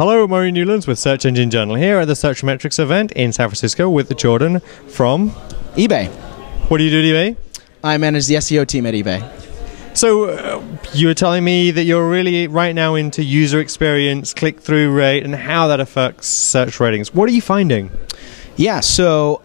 Hello, Murray Newlands with Search Engine Journal here at the Searchmetrics event in San Francisco with Jordan from eBay. What do you do at eBay? I manage the SEO team at eBay. So you were telling me that you're really right now into user experience, click-through rate, and how that affects search ratings. What are you finding? Yeah, so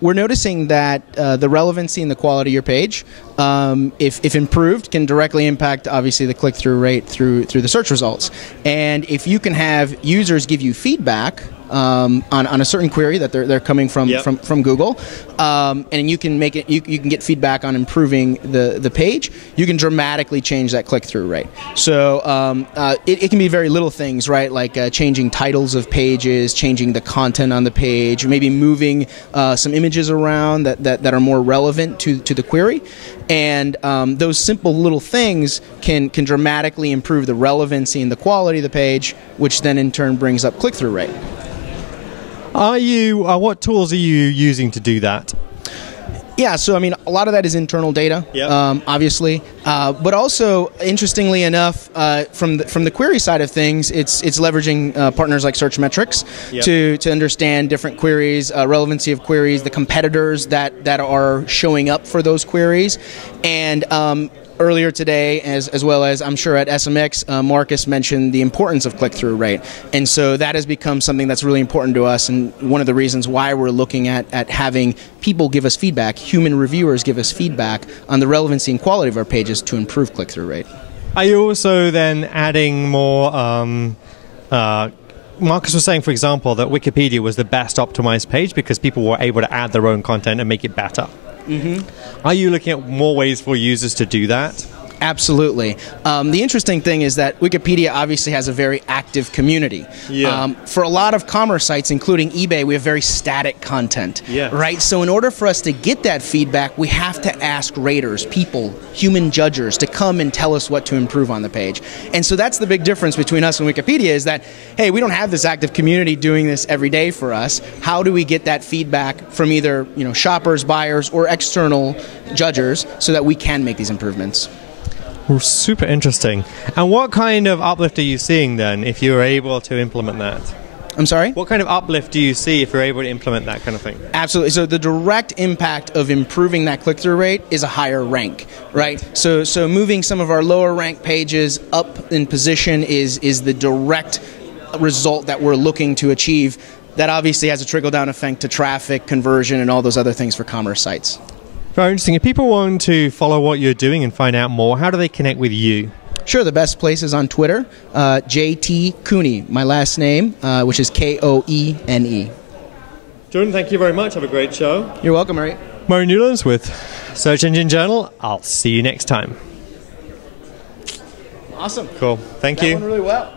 we're noticing that the relevancy and the quality of your page, if improved, can directly impact, obviously, the click-through rate through the search results. And if you can have users give you feedback on a certain query that they're coming from Google, and you can make it, you can get feedback on improving the page, you can dramatically change that click-through rate. So it can be very little things, right? Like changing titles of pages, changing the content on the page, maybe moving some images around that are more relevant to the query. And those simple little things can dramatically improve the relevancy and the quality of the page, which then in turn brings up click-through rate. What tools are you using to do that? Yeah, so I mean, a lot of that is internal data, obviously, but also, interestingly enough, from the query side of things, it's leveraging partners like Searchmetrics to understand different queries, relevancy of queries, the competitors that are showing up for those queries, and earlier today, as well as I'm sure at SMX, Marcus mentioned the importance of click-through rate. And so that has become something that's really important to us, and one of the reasons why we're looking at having people give us feedback, human reviewers give us feedback on the relevancy and quality of our pages to improve click-through rate. Are you also then adding more... Marcus was saying, for example, that Wikipedia was the best optimized page because people were able to add their own content and make it better. Are you looking at more ways for users to do that? Absolutely. The interesting thing is that Wikipedia obviously has a very active community. For a lot of commerce sites, including eBay, we have very static content. Right? So in order for us to get that feedback, we have to ask raters, people, human judgers, to come and tell us what to improve on the page. And so that's the big difference between us and Wikipedia is that, hey, we don't have this active community doing this every day for us. How do we get that feedback from either shoppers, buyers, or external judgers so that we can make these improvements? Super interesting. And what kind of uplift are you seeing then if you're able to implement that? I'm sorry? What kind of uplift do you see if you're able to implement that kind of thing? Absolutely. So the direct impact of improving that click-through rate is a higher rank, right? So moving some of our lower rank pages up in position is the direct result that we're looking to achieve. That obviously has a trickle-down effect to traffic, conversion, and all those other things for commerce sites. Very interesting. If people want to follow what you're doing and find out more, how do they connect with you? Sure, the best place is on Twitter, JT Koene, my last name, which is Koene. Jordan, thank you very much. Have a great show. You're welcome, Murray. Murray Newlands with Search Engine Journal. I'll see you next time. Awesome. Cool. Thank you. That went really well.